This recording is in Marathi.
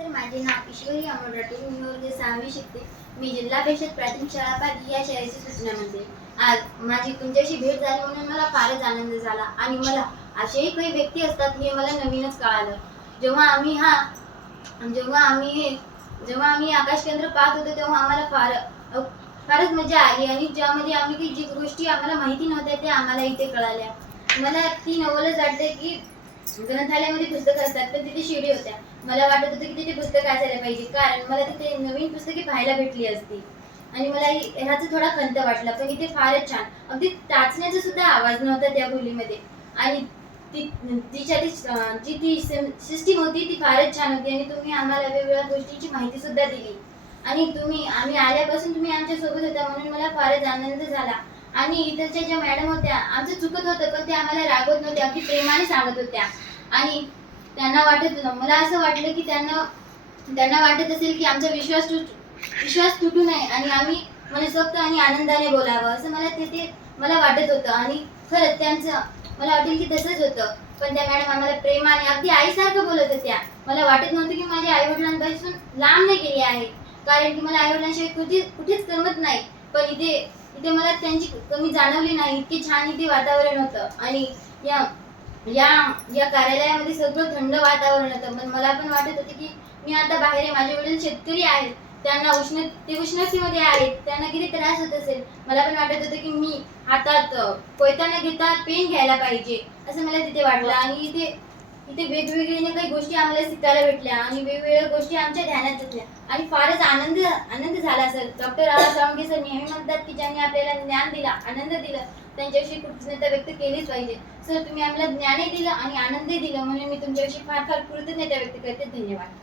तर माझे नाव ईश्वरी अमोल राठोड. मी वर्ग सहावी शिकते. मी जिल्हा परिषद प्राथमिक शाळा पाली या शाळेची सूचना म्हणते आज माझी तुमच्याशी भेट झाली म्हणून मला फारच आनंद झाला आणि मला असेही काही व्यक्ती असतात हे मला नवीनच कळालं. जेव्हा आम्ही हा जेव्हा आम्ही हे जेव्हा आम्ही आकाश केंद्र पाहत होतो तेव्हा आम्हाला फार फारच मजा आली आणि ज्यामध्ये आम्ही जी गोष्टी आम्हाला माहिती नव्हत्या त्या आम्हाला इथे कळाल्या. मला ती नवलच वाटते की ग्रंथालयामध्ये पुस्तकं असतात पण तिथे शिडी होत्या. मला वाटत होतं की तिथे पुस्तकं असायला पाहिजे. कारण मला तिथे नवीन पुस्तके पाहायला भेटली असती. आणि मला ह्याचं ह्याचा थोडा खंत वाटला पण इथे फारच छान. अगदी टाचण्याचा सुद्धा आवाज नव्हता त्या खोलीमध्ये. आणि ती तिच्या ती जी ती सिस्टीम होती ती फारच छान होती. आणि तुम्ही आम्हाला वेगवेगळ्या गोष्टींची माहिती सुद्धा दिली. आणि तुम्ही आम्ही आल्यापासून तुम्ही आमच्यासोबत होता म्हणून मला फारच आनंद झाला. आणि इथलच्या ज्या मॅडम होत्या आमचं चुकत होतं पण ते आम्हाला रागवत नव्हत्या अगदी प्रेमाने सांगत होत्या. आणि त्यांना वाटत होतं मला असं वाटलं की त्यांना त्यांना वाटत असेल की आमचा विश्वास तुट विश्वास तुटू नये आणि आम्ही मनसोक्त आणि आनंदाने बोलावं असं मला तिथे मला वाटत होतं. आणि खरंच त्यांचं मला वाटेल की तसंच होतं. पण त्या मॅडम आम्हाला प्रेमाने अगदी आईसारखं बोलत होत्या. मला वाटत नव्हतं की माझ्या आई वडिलांपासून लांब नाही गेली आहे. कारण की मला आई वडिलांशिवाय कुठे कुठेच करमत नाही. पण इथे इथे मला त्यांची कमी जाणवली नाही. इतके छान इथे वातावरण होतं. आणि या या या कार्यालयामध्ये सगळं थंड वातावरण होतं. पण मला पण वाटत होते की मी आता बाहेर आहे. माझे वडील शेतकरी आहेत. त्यांना उष्ण ते उष्णतेमध्ये आहेत. त्यांना किती त्रास होत असेल? मला पण वाटत होतं की मी हातात कोयता न घेता पेन घ्यायला पाहिजे. असं मला तिथे वाटलं. आणि इथे इथे वेगवेगळ्या काही गोष्टी आम्हाला शिकायला भेटल्या आणि वेगवेगळ्या गोष्टी आमच्या ध्यानात घेतल्या. आणि फारच आनंद आनंद झाला सर. डॉक्टर आर सर नेहमी म्हणतात की ज्यांनी आपल्याला ज्ञान दिला आनंद दिला त्यांच्याविषयी कृतज्ञता व्यक्त केलीच पाहिजे. सर तुम्ही आम्हाला ज्ञानही दिलं आणि आनंदही दिलं म्हणून मी तुमच्याविषयी फार फार कृतज्ञता व्यक्त करते. धन्यवाद.